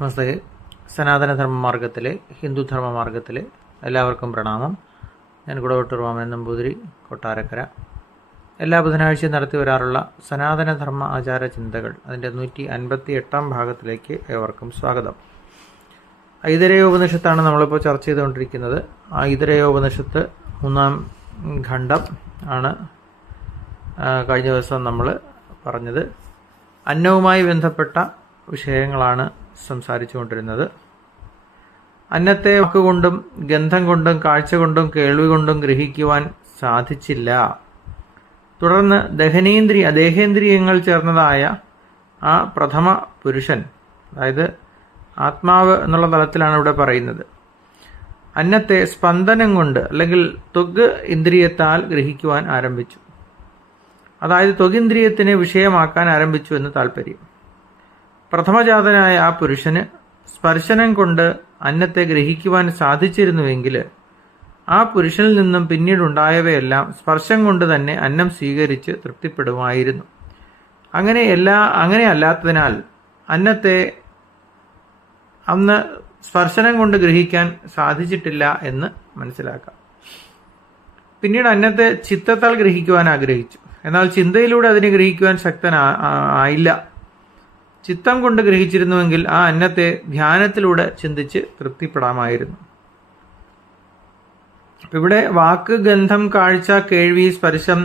നമസ്തേ. സനാതനധർമ്മമാർഗത്തിലെ ഹിന്ദുധർമ്മമാർഗത്തിലെ എല്ലാവർക്കും പ്രണാമം. ഞാൻ കുടവട്ടൂർ വാമനൻ നമ്പൂതിരി, കൊട്ടാരക്കര. എല്ലാ ബുധനാഴ്ചയും നടത്തി വരാറുള്ള സനാതനധർമ്മ ആചാര ചിന്തകൾ അതിൻ്റെ 158 ഭാഗത്തിലേക്ക് ഏവർക്കും സ്വാഗതം. ഐതരേയോപനിഷത്താണ് നമ്മളിപ്പോൾ ചർച്ച ചെയ്തുകൊണ്ടിരിക്കുന്നത്. ഐതരേയോപനിഷത്ത് 3-ാം ഖണ്ഡം ആണ് കഴിഞ്ഞ ദിവസം നമ്മൾ പറഞ്ഞത്. അന്നവുമായി ബന്ധപ്പെട്ട വിഷയങ്ങളാണ് സംസാരിച്ചു കൊണ്ടിരുന്നത്. അന്നത്തെ വാക്കുകൊണ്ടും ഗന്ധം കൊണ്ടും കാഴ്ച കൊണ്ടും കേൾവി കൊണ്ടും ഗ്രഹിക്കുവാൻ സാധിച്ചില്ല. തുടർന്ന് ദേഹേന്ദ്രിയങ്ങൾ ചേർന്നതായ ആ പ്രഥമ പുരുഷൻ, അതായത് ആത്മാവ് എന്നുള്ള തലത്തിലാണ് ഇവിടെ പറയുന്നത്, അന്നത്തെ സ്പന്ദനം കൊണ്ട് അല്ലെങ്കിൽ ത്വഗ് ഇന്ദ്രിയത്താൽ ഗ്രഹിക്കുവാൻ ആരംഭിച്ചു. അതായത് ത്വഗിന്ദ്രിയത്തിനെ വിഷയമാക്കാൻ ആരംഭിച്ചു എന്ന് താല്പര്യം. പ്രഥമജാതനായ ആ പുരുഷന് സ്പർശനം കൊണ്ട് അന്നത്തെ ഗ്രഹിക്കുവാൻ സാധിച്ചിരുന്നുവെങ്കിൽ ആ പുരുഷനിൽ നിന്നും പിന്നീടുണ്ടായവയെല്ലാം സ്പർശം കൊണ്ട് തന്നെ അന്നം സ്വീകരിച്ച് തൃപ്തിപ്പെടുമായിരുന്നു. അങ്ങനെ അല്ലാത്തതിനാൽ അന്നത്തെ അന്ന് സ്പർശനം കൊണ്ട് ഗ്രഹിക്കാൻ സാധിച്ചിട്ടില്ല എന്ന് മനസ്സിലാക്കാം. പിന്നീട് അന്നത്തെ ചിത്തത്താൽ ഗ്രഹിക്കുവാൻ ആഗ്രഹിച്ചു. എന്നാൽ ചിന്തയിലൂടെ അതിനെ ഗ്രഹിക്കുവാൻ ശക്തനായില്ല. ചിത്തം കൊണ്ട് ഗ്രഹിച്ചിരുന്നുവെങ്കിൽ ആ അന്നത്തെ ധ്യാനത്തിലൂടെ ചിന്തിച്ച് തൃപ്തിപ്പെടാമായിരുന്നു. ഇവിടെ വാക്ക്, ഗന്ധം, കാഴ്ച, കേൾവി, സ്പർശം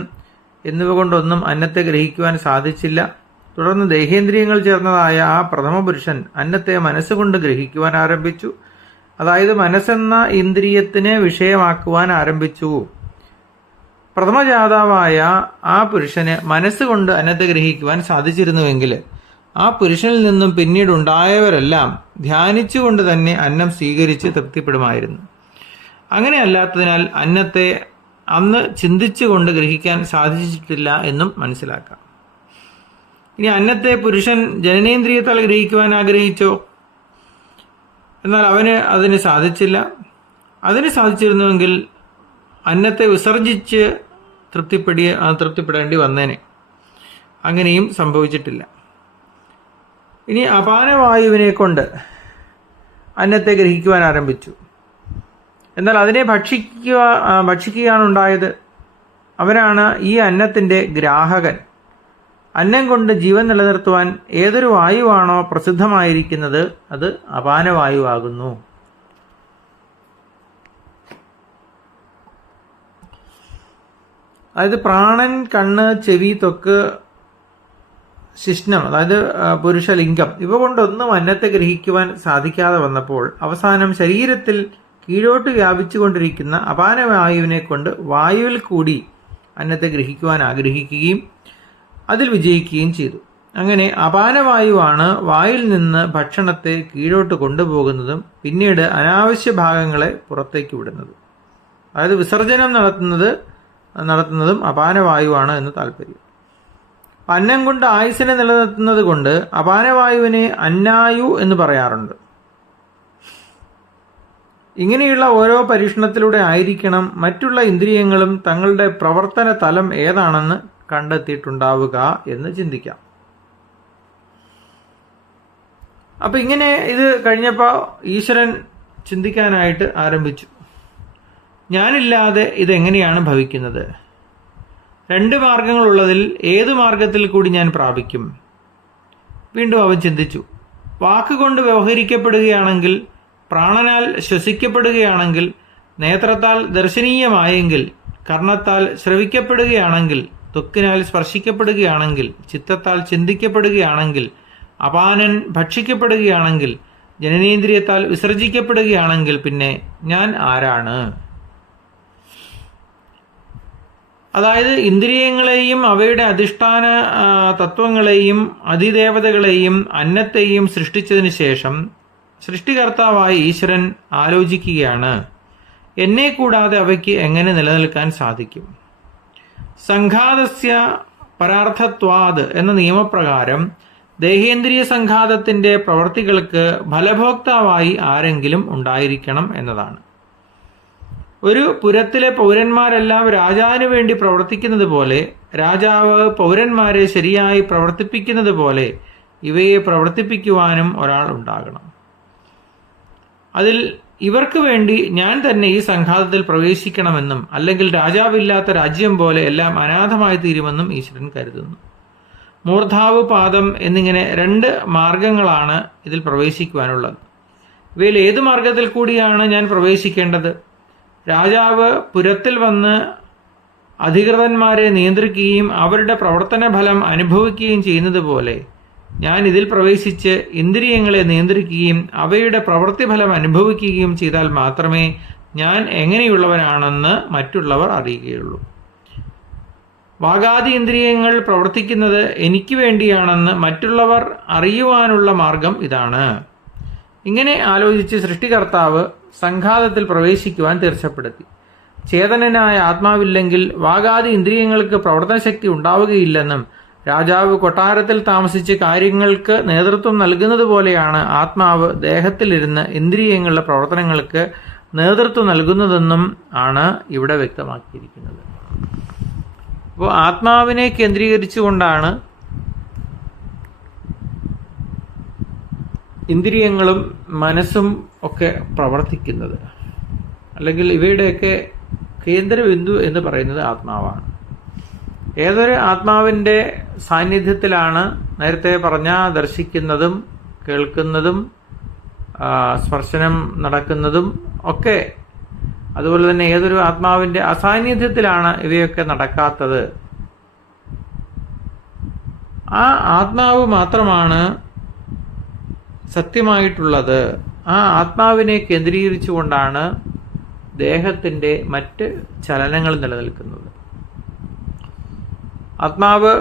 എന്നിവ കൊണ്ടൊന്നും അന്നത്തെ ഗ്രഹിക്കുവാൻ സാധിച്ചില്ല. തുടർന്ന് ദേഹേന്ദ്രിയങ്ങൾ ചേർന്നതായ ആ പ്രഥമ പുരുഷൻ അന്നത്തെ മനസ്സുകൊണ്ട് ഗ്രഹിക്കുവാൻ ആരംഭിച്ചു. അതായത് മനസ്സെന്ന ഇന്ദ്രിയത്തിനെ വിഷയമാക്കുവാൻ ആരംഭിച്ചു. പ്രഥമജാതാവായ ആ പുരുഷന് മനസ്സുകൊണ്ട് അന്നത്തെ ഗ്രഹിക്കുവാൻ സാധിച്ചിരുന്നുവെങ്കിൽ ആ പുരുഷനിൽ നിന്നും പിന്നീടുണ്ടായവരെല്ലാം ധ്യാനിച്ചുകൊണ്ട് തന്നെ അന്നം സ്വീകരിച്ച് തൃപ്തിപ്പെടുമായിരുന്നു. അങ്ങനെ അല്ലാത്തതിനാൽ അന്നത്തെ അന്ന് ചിന്തിച്ചുകൊണ്ട് ഗ്രഹിക്കാൻ സാധിച്ചിട്ടില്ല എന്നും മനസ്സിലാക്കാം. ഇനി അന്നത്തെ പുരുഷൻ ജനനേന്ദ്രിയത്താൽ ഗ്രഹിക്കുവാൻ ആഗ്രഹിച്ചോ? എന്നാൽ അവന് അതിന് സാധിച്ചില്ല. അതിന് സാധിച്ചിരുന്നുവെങ്കിൽ അന്നത്തെ വിസർജിച്ച് തൃപ്തിപ്പെടേണ്ടി വന്നേനെ. അങ്ങനെയും സംഭവിച്ചിട്ടില്ല. ഇനി അപാനവായുവിനെ കൊണ്ട് അന്നത്തെ ഗ്രഹിക്കുവാൻ ആരംഭിച്ചു. എന്നാൽ അതിനെ ഭക്ഷിക്കുകയാണ് ഉണ്ടായത്. അവനാണ് ഈ അന്നത്തിൻ്റെ ഗ്രാഹകൻ. അന്നം കൊണ്ട് ജീവൻ നിലനിർത്തുവാൻ ഏതൊരു വായുവാണോ പ്രസിദ്ധമായിരിക്കുന്നത് അത് അപാനവായുവാകുന്നു. അതായത് പ്രാണൻ, കണ്ണ്, ചെവി, ത്വക്ക്, ശിഷ്ണം, അതായത് പുരുഷലിംഗം, ഇവ കൊണ്ടൊന്നും അന്നത്തെ ഗ്രഹിക്കുവാൻ സാധിക്കാതെ വന്നപ്പോൾ അവസാനം ശരീരത്തിൽ കീഴോട്ട് വ്യാപിച്ചുകൊണ്ടിരിക്കുന്ന അപാനവായുവിനെ കൊണ്ട് വായുവിൽ കൂടി അന്നത്തെ ഗ്രഹിക്കുവാൻ ആഗ്രഹിക്കുകയും അതിൽ വിജയിക്കുകയും ചെയ്തു. അങ്ങനെ അപാനവായുവാണ് വായിൽ നിന്ന് ഭക്ഷണത്തെ കീഴോട്ട് കൊണ്ടുപോകുന്നതും പിന്നീട് അനാവശ്യ ഭാഗങ്ങളെ പുറത്തേക്ക് വിടുന്നതും. അതായത് വിസർജനം നടത്തുന്നതും അപാനവായുവാണ് എന്ന് താല്പര്യം. അന്നം കൊണ്ട് ആയുസ്സിനെ നിലനിർത്തുന്നത് കൊണ്ട് അപാനവായുവിനെ അന്നായു എന്ന് പറയാറുണ്ട്. ഇങ്ങനെയുള്ള ഓരോ പരീക്ഷണത്തിലൂടെ ആയിരിക്കണം മറ്റുള്ള ഇന്ദ്രിയങ്ങളും തങ്ങളുടെ പ്രവർത്തന തലം ഏതാണെന്ന് കണ്ടെത്തിയിട്ടുണ്ടാവുക എന്ന് ചിന്തിക്കാം. അപ്പൊ ഇങ്ങനെ ഇത് കഴിഞ്ഞപ്പോൾ ഈശ്വരൻ ചിന്തിക്കാനായിട്ട് ആരംഭിച്ചു. ഞാനില്ലാതെ ഇതെങ്ങനെയാണ് ഭവിക്കുന്നത്? 2 മാർഗങ്ങളുള്ളതിൽ ഏത് മാർഗത്തിൽ കൂടി ഞാൻ പ്രാപിക്കും? വീണ്ടും അവൻ ചിന്തിച്ചു. വാക്കുകൊണ്ട് വ്യവഹരിക്കപ്പെടുകയാണെങ്കിൽ, പ്രാണനാൽ ശ്വസിക്കപ്പെടുകയാണെങ്കിൽ, നേത്രത്താൽ ദർശനീയമായെങ്കിൽ, കർണത്താൽ ശ്രവിക്കപ്പെടുകയാണെങ്കിൽ, ത്വക്കിനാൽ സ്പർശിക്കപ്പെടുകയാണെങ്കിൽ, ചിത്തത്താൽ ചിന്തിക്കപ്പെടുകയാണെങ്കിൽ, അപാനൻ ഭക്ഷിക്കപ്പെടുകയാണെങ്കിൽ, ജനനേന്ദ്രിയത്താൽ വിസർജിക്കപ്പെടുകയാണെങ്കിൽ പിന്നെ ഞാൻ ആരാണ്? അതായത് ഇന്ദ്രിയങ്ങളെയും അവയുടെ അധിഷ്ഠാന തത്വങ്ങളെയും അതിദേവതകളെയും അന്നത്തെയും സൃഷ്ടിച്ചതിന് ശേഷം സൃഷ്ടികർത്താവായ ഈശ്വരൻ ആലോചിക്കുകയാണ്, എന്നെ കൂടാതെ അവയ്ക്ക് എങ്ങനെ നിലനിൽക്കാൻ സാധിക്കും? സംഘാതസ്യ പരാർത്ഥത്വാത് എന്ന നിയമപ്രകാരം ദേഹേന്ദ്രിയ സംഘാതത്തിന്റെ പ്രവൃത്തികൾക്ക് ഫലഭോക്താവായി ആരെങ്കിലും ഉണ്ടായിരിക്കണം എന്നതാണ്. ഒരു പുരത്തിലെ പൗരന്മാരെല്ലാം രാജാവിന് വേണ്ടി പ്രവർത്തിക്കുന്നത് പോലെ, രാജാവ് പൗരന്മാരെ ശരിയായി പ്രവർത്തിപ്പിക്കുന്നത് പോലെ ഇവയെ പ്രവർത്തിപ്പിക്കുവാനും ഒരാൾ ഉണ്ടാകണം. അതിൽ ഇവർക്ക് വേണ്ടി ഞാൻ തന്നെ ഈ സംഘാതത്തിൽ പ്രവേശിക്കണമെന്നും അല്ലെങ്കിൽ രാജാവില്ലാത്ത രാജ്യം പോലെ എല്ലാം അനാഥമായി തീരുമെന്നും ഈശ്വരൻ കരുതുന്നു. മൂർധാവ്, പാദം എന്നിങ്ങനെ 2 മാർഗങ്ങളാണ് ഇതിൽ പ്രവേശിക്കുവാനുള്ളത്. ഇവയിൽ ഏത് മാർഗത്തിൽ കൂടിയാണ് ഞാൻ പ്രവേശിക്കേണ്ടത്? രാജാവ് പുരത്തിൽ വന്ന് അധികൃതന്മാരെ നിയന്ത്രിക്കുകയും അവരുടെ പ്രവർത്തന ഫലം അനുഭവിക്കുകയും ചെയ്യുന്നത് പോലെ ഞാൻ ഇതിൽ പ്രവേശിച്ച് ഇന്ദ്രിയങ്ങളെ നിയന്ത്രിക്കുകയും അവയുടെ പ്രവൃത്തിഫലം അനുഭവിക്കുകയും ചെയ്താൽ മാത്രമേ ഞാൻ എങ്ങനെയുള്ളവനാണെന്ന് മറ്റുള്ളവർ അറിയുകയുള്ളൂ. വാഗാദി ഇന്ദ്രിയങ്ങൾ പ്രവർത്തിക്കുന്നത് എനിക്ക് വേണ്ടിയാണെന്ന് മറ്റുള്ളവർ അറിയുവാനുള്ള മാർഗം ഇതാണ്. ഇങ്ങനെ ആലോചിച്ച് സൃഷ്ടികർത്താവ് സംഘാതത്തിൽ പ്രവേശിക്കുവാൻ തീർച്ചപ്പെടുത്തി. ചേതനനായ ആത്മാവില്ലെങ്കിൽ വാഗാദി ഇന്ദ്രിയങ്ങൾക്ക് പ്രവർത്തനശക്തി ഉണ്ടാവുകയില്ലെന്നും രാജാവ് കൊട്ടാരത്തിൽ താമസിച്ച് കാര്യങ്ങൾക്ക് നേതൃത്വം നൽകുന്നത് പോലെയാണ് ആത്മാവ് ദേഹത്തിലിരുന്ന് ഇന്ദ്രിയങ്ങളുടെ പ്രവർത്തനങ്ങൾക്ക് നേതൃത്വം നൽകുന്നതെന്നും ആണ് ഇവിടെ വ്യക്തമാക്കിയിരിക്കുന്നത്. അപ്പോൾ ആത്മാവിനെ കേന്ദ്രീകരിച്ചുകൊണ്ടാണ് ഇന്ദ്രിയങ്ങളും മനസ്സും ഒക്കെ പ്രവർത്തിക്കുന്നത്. അല്ലെങ്കിൽ ഇവയുടെയൊക്കെ കേന്ദ്രബിന്ദു എന്ന് പറയുന്നത് ആത്മാവാണ്. ഏതൊരു ആത്മാവിൻ്റെ സാന്നിധ്യത്തിലാണ് നേരത്തെ പറഞ്ഞ ദർശിക്കുന്നതും കേൾക്കുന്നതും സ്പർശനം നടക്കുന്നതും ഒക്കെ, അതുപോലെ തന്നെ ഏതൊരു ആത്മാവിൻ്റെ അസാന്നിധ്യത്തിലാണ് ഇവയൊക്കെ നടക്കാത്തത്. ആ ആത്മാവ് മാത്രമാണ് സത്യമായിട്ടുള്ളത്. ആ ആത്മാവിനെ കേന്ദ്രീകരിച്ചുകൊണ്ടാണ് ദേഹത്തിൻ്റെ മറ്റ് ചലനങ്ങൾ നിലനിൽക്കുന്നത്. ആത്മാവ്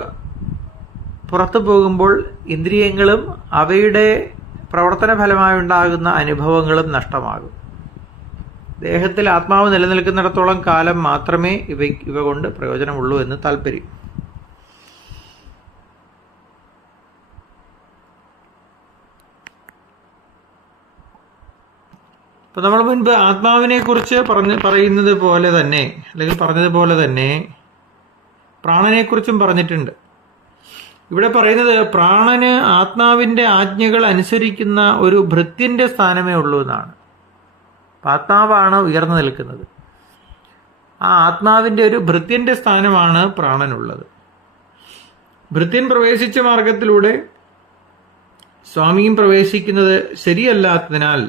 പുറത്തു പോകുമ്പോൾ ഇന്ദ്രിയങ്ങളും അവയുടെ പ്രവർത്തന ഫലമായുണ്ടാകുന്ന അനുഭവങ്ങളും നഷ്ടമാകും. ദേഹത്തിൽ ആത്മാവ് നിലനിൽക്കുന്നിടത്തോളം കാലം മാത്രമേ ഇവ കൊണ്ട് പ്രയോജനമുള്ളൂ എന്ന് താല്പര്യം. ഇപ്പം നമ്മൾ മുൻപ് ആത്മാവിനെ കുറിച്ച് പറയുന്നത് പോലെ തന്നെ, അല്ലെങ്കിൽ പറഞ്ഞതുപോലെ തന്നെ പ്രാണനെക്കുറിച്ചും പറഞ്ഞിട്ടുണ്ട്. ഇവിടെ പറയുന്നത് പ്രാണന് ആത്മാവിൻ്റെ ആജ്ഞകൾ അനുസരിക്കുന്ന ഒരു ഭൃത്യൻ്റെ സ്ഥാനമേ ഉള്ളൂ എന്നാണ്. ആത്മാവാണ് ഉയർന്നു നിൽക്കുന്നത്. ആ ആത്മാവിൻ്റെ ഒരു ഭൃത്യൻ്റെ സ്ഥാനമാണ് പ്രാണനുള്ളത്. ഭൃത്യൻ പ്രവേശിച്ച മാർഗത്തിലൂടെ സ്വാമിയും പ്രവേശിക്കുന്നത് ശരിയല്ലാത്തതിനാൽ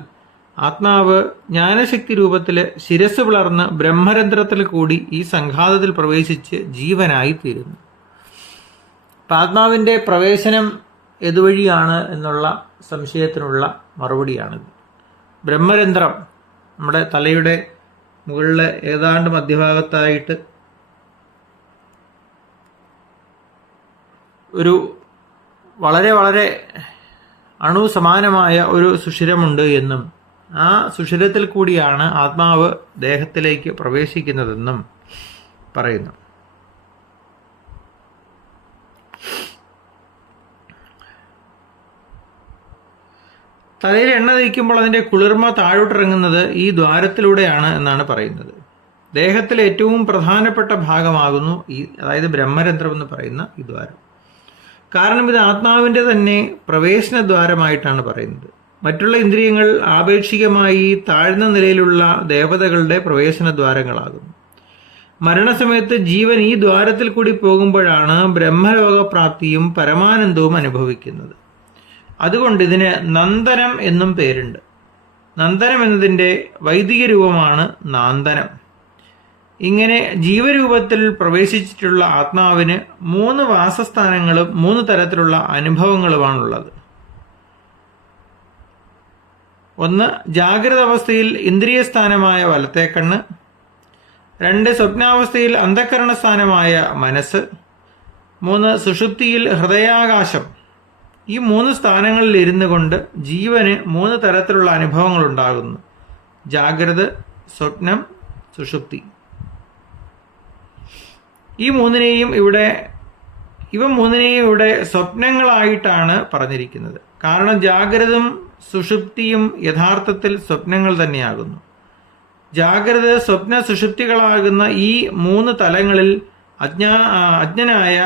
ആത്മാവ് ജ്ഞാനശക്തി രൂപത്തിൽ ശിരസ് പിളർന്ന് ബ്രഹ്മരന്ധ്രത്തിൽ കൂടി ഈ സംഘാതത്തിൽ പ്രവേശിച്ച് ജീവനായി തീരുന്നു. ആത്മാവിൻ്റെ പ്രവേശനം ഏതുവഴിയാണ് എന്നുള്ള സംശയത്തിനുള്ള മറുപടിയാണിത്. ബ്രഹ്മരന്ധ്രം നമ്മുടെ തലയുടെ മുകളിലെ ഏതാണ്ട് മധ്യഭാഗത്തായിട്ട് ഒരു വളരെ വളരെ അണുസമാനമായ ഒരു സുഷിരമുണ്ട് എന്നും ആ സുഷിരത്തിൽ കൂടിയാണ് ആത്മാവ് ദേഹത്തിലേക്ക് പ്രവേശിക്കുന്നതെന്നും പറയുന്നു. തലയിൽ എണ്ണ തേക്കുമ്പോൾ അതിൻ്റെ കുളിർമ താഴോട്ടിറങ്ങുന്നത് ഈ ദ്വാരത്തിലൂടെയാണ് എന്നാണ് പറയുന്നത്. ദേഹത്തിലെ ഏറ്റവും പ്രധാനപ്പെട്ട ഭാഗമാകുന്നു അതായത് ബ്രഹ്മരന്ധ്രം എന്ന് പറയുന്ന ഈ ദ്വാരം. കാരണം ഇത് ആത്മാവിൻ്റെ തന്നെ പ്രവേശന ദ്വാരമായിട്ടാണ് പറയുന്നത്. മറ്റുള്ള ഇന്ദ്രിയങ്ങൾ ആപേക്ഷികമായി താഴ്ന്ന നിലയിലുള്ള ദേവതകളുടെ പ്രവേശന ദ്വാരങ്ങളാകുന്നു. മരണസമയത്ത് ജീവൻ ഈ ദ്വാരത്തിൽ കൂടി പോകുമ്പോഴാണ് ബ്രഹ്മലോകപ്രാപ്തിയും പരമാനന്ദവും അനുഭവിക്കുന്നത്. അതുകൊണ്ട് ഇതിന് നന്ദനം എന്നും പേരുണ്ട്. നന്ദനം എന്നതിൻ്റെ വൈദിക രൂപമാണ് നാന്ദനം. ഇങ്ങനെ ജീവരൂപത്തിൽ പ്രവേശിച്ചിട്ടുള്ള ആത്മാവിന് 3 വാസസ്ഥാനങ്ങളും 3 തരത്തിലുള്ള അനുഭവങ്ങളുമാണുള്ളത്. 1 ജാഗ്രത അവസ്ഥയിൽ ഇന്ദ്രിയസ്ഥാനമായ വലത്തെ കണ്ണ്, 2 സ്വപ്നാവസ്ഥയിൽ അന്ധഃകരണസ്ഥാനമായ മനസ്സ്, 3 സുഷുപ്തിയിൽ ഹൃദയാകാശം. ഈ 3 സ്ഥാനങ്ങളിൽ ഇരുന്നു കൊണ്ട് ജീവന് 3 തരത്തിലുള്ള അനുഭവങ്ങൾ ഉണ്ടാകുന്നു: ജാഗ്രത, സ്വപ്നം, സുഷുപ്തി. ഇവ മൂന്നിനെയും ഇവിടെ സ്വപ്നങ്ങളായിട്ടാണ് പറഞ്ഞിരിക്കുന്നത്. കാരണം ജാഗ്രതയും സുഷുപ്തിയും യഥാർത്ഥത്തിൽ സ്വപ്നങ്ങൾ തന്നെയാകുന്നു. ജാഗ്രത, സ്വപ്ന, സുഷുപ്തികളാകുന്ന ഈ 3 തലങ്ങളിൽ അജ്ഞനായ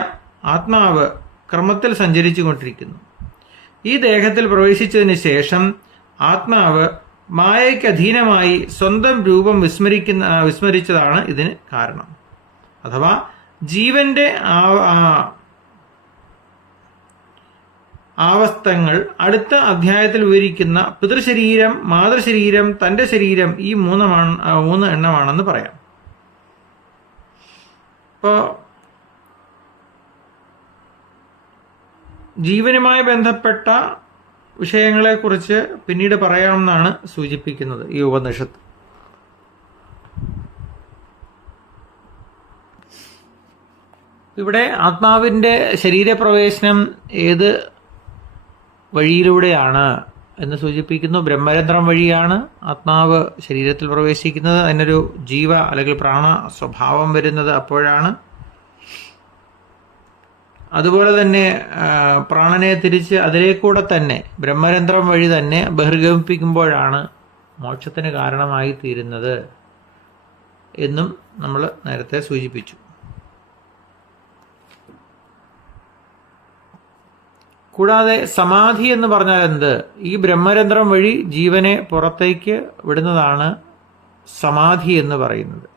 ആത്മാവ് ക്രമത്തിൽ സഞ്ചരിച്ചു കൊണ്ടിരിക്കുന്നു. ഈ ദേഹത്തിൽ പ്രവേശിച്ചതിന് ശേഷം ആത്മാവ് മായയ്ക്ക് അധീനമായി സ്വന്തം രൂപം വിസ്മരിച്ചതാണ് ഇതിന് കാരണം. അഥവാ ജീവന്റെ ആവസ്ഥകൾ അടുത്ത അധ്യായത്തിൽ വിവരിക്കുന്ന പിതൃശരീരം, മാതൃശരീരം, തന്റെ ശരീരം, ഈ മൂന്ന് എണ്ണമാണെന്ന് പറയാം. ഇപ്പോൾ ജീവനുമായി ബന്ധപ്പെട്ട വിഷയങ്ങളെക്കുറിച്ച് പിന്നീട് പറയാമെന്നാണ് സൂചിപ്പിക്കുന്നത് ഈ ഉപനിഷത്ത്. ഇവിടെ ആത്മാവിന്റെ ശരീരപ്രവേശനം ഏത് വഴിയിലൂടെയാണ് എന്ന് സൂചിപ്പിക്കുന്നു. ബ്രഹ്മരന്ധ്രം വഴിയാണ് ആത്മാവ് ശരീരത്തിൽ പ്രവേശിക്കുന്നത്. അതിനൊരു ജീവ അല്ലെങ്കിൽ പ്രാണ സ്വഭാവം വരുന്നത് അപ്പോഴാണ്. അതുപോലെ തന്നെ പ്രാണനെ തിരിച്ച് അതിലേക്കൂടെ തന്നെ ബ്രഹ്മരന്ധ്രം വഴി തന്നെ ബഹിർഗമിപ്പിക്കുമ്പോഴാണ് മോക്ഷത്തിന് കാരണമായി തീരുന്നത് എന്നും നമ്മൾ നേരത്തെ സൂചിപ്പിച്ചു. കൂടാതെ സമാധി എന്ന് പറഞ്ഞാൽ എന്ത്? ഈ ബ്രഹ്മരന്ധ്രം വഴി ജീവനെ പുറത്തേക്ക് വിടുന്നതാണ് സമാധി എന്ന് പറയുന്നത്.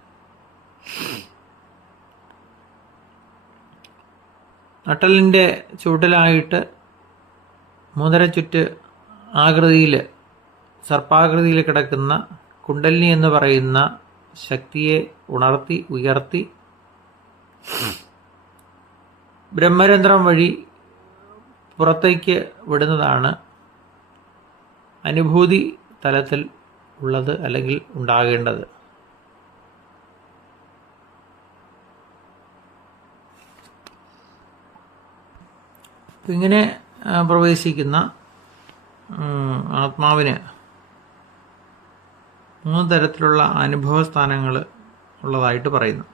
നട്ടലിൻ്റെ ചുവട്ടിലായിട്ട് 3.5 ചുറ്റ് ആകൃതിയിൽ, സർപ്പാകൃതിയിൽ കിടക്കുന്ന കുണ്ടലിനി എന്ന് പറയുന്ന ശക്തിയെ ഉയർത്തി ബ്രഹ്മരന്ധ്രം വഴി പുറത്തേക്ക് വിടുന്നതാണ് അനുഭൂതി തലത്തിൽ ഉള്ളത് അല്ലെങ്കിൽ ഉണ്ടാകേണ്ടത്. ഇങ്ങനെ പ്രവേശിക്കുന്ന ആത്മാവിന് 3 തരത്തിലുള്ള അനുഭവസ്ഥാനങ്ങൾ ഉള്ളതായിട്ട് പറയുന്നു.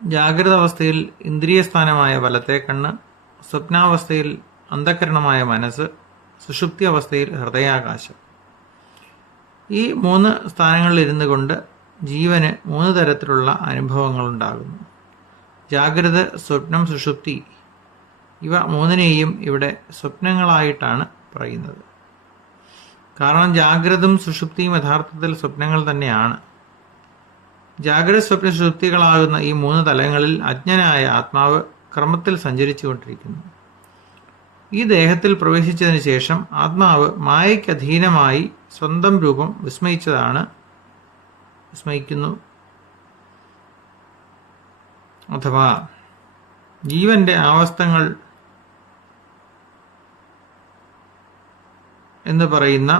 ജാഗ്രത അവസ്ഥയിൽ ഇന്ദ്രിയസ്ഥാനമായ വലത്തെ കണ്ണ്, സ്വപ്നാവസ്ഥയിൽ അന്ധകരണമായ മനസ്സ്, സുഷുപ്തി അവസ്ഥയിൽ ഹൃദയാകാശം. ഈ 3 സ്ഥാനങ്ങളിൽ ഇരുന്നു കൊണ്ട് ജീവന് 3 തരത്തിലുള്ള അനുഭവങ്ങളുണ്ടാകുന്നു. ജാഗ്രത, സ്വപ്നം, സുഷുപ്തി ഇവ 3നെയും ഇവിടെ സ്വപ്നങ്ങളായിട്ടാണ് പറയുന്നത്. കാരണം ജാഗ്രതും സുഷുപ്തിയും യഥാർത്ഥത്തിൽ സ്വപ്നങ്ങൾ തന്നെയാണ്. ജാഗ്രത, സ്വപ്ന, സുഷുപ്തികളാകുന്ന ഈ 3 തലങ്ങളിൽ അജ്ഞനായ ആത്മാവ് ക്രമത്തിൽ സഞ്ചരിച്ചു കൊണ്ടിരിക്കുന്നു. ഈ ദേഹത്തിൽ പ്രവേശിച്ചതിന് ശേഷം ആത്മാവ് മായയ്ക്ക് അധീനമായി സ്വന്തം രൂപം വിസ്മയിക്കുന്നു. അഥവാ ജീവന്റെ അവസ്ഥകൾ എന്ന് പറയുന്ന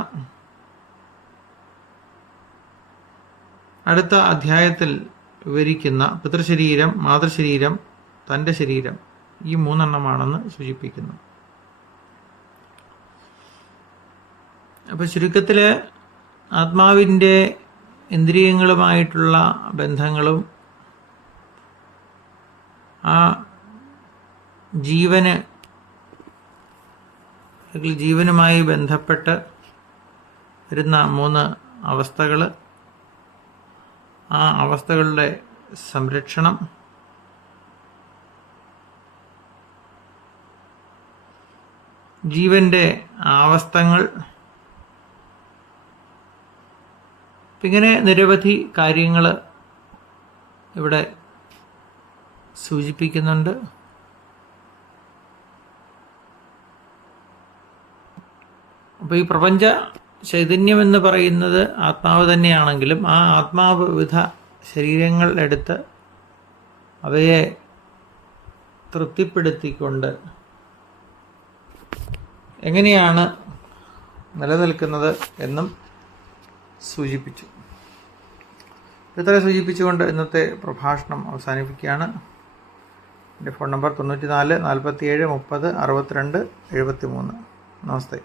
അടുത്ത അധ്യായത്തിൽ വിവരിക്കുന്ന പിതൃശരീരം, മാതൃശരീരം, തന്റെ ശരീരം, ഈ 3 എണ്ണമാണെന്ന് സൂചിപ്പിക്കുന്നു. അപ്പോൾ ചുരുക്കത്തില് ആത്മാവിൻ്റെ ഇന്ദ്രിയങ്ങളുമായിട്ടുള്ള ബന്ധങ്ങളും ആ ജീവനുമായി ബന്ധപ്പെട്ട് വരുന്ന 3 അവസ്ഥകൾ, ആ അവസ്ഥകളുടെ സംരക്ഷണം, ജീവന്റെ അവസ്ഥകൾ, ഇങ്ങനെ നിരവധി കാര്യങ്ങൾ ഇവിടെ സൂചിപ്പിക്കുന്നുണ്ട്. അപ്പോൾ ഈ പ്രപഞ്ച ചൈതന്യം എന്ന് പറയുന്നത് ആത്മാവ് തന്നെയാണെങ്കിലും ആ ആത്മാവ് വിവിധ ശരീരങ്ങൾ എടുത്ത് അവയെ തൃപ്തിപ്പെടുത്തിക്കൊണ്ട് എങ്ങനെയാണ് നിലനിൽക്കുന്നത് എന്നും സൂചിപ്പിച്ചു. ഇത്ര സൂചിപ്പിച്ചുകൊണ്ട് ഇന്നത്തെ പ്രഭാഷണം അവസാനിപ്പിക്കുകയാണ്. എൻ്റെ ഫോൺ നമ്പർ 94 47 30 62 73. നമസ്തേ.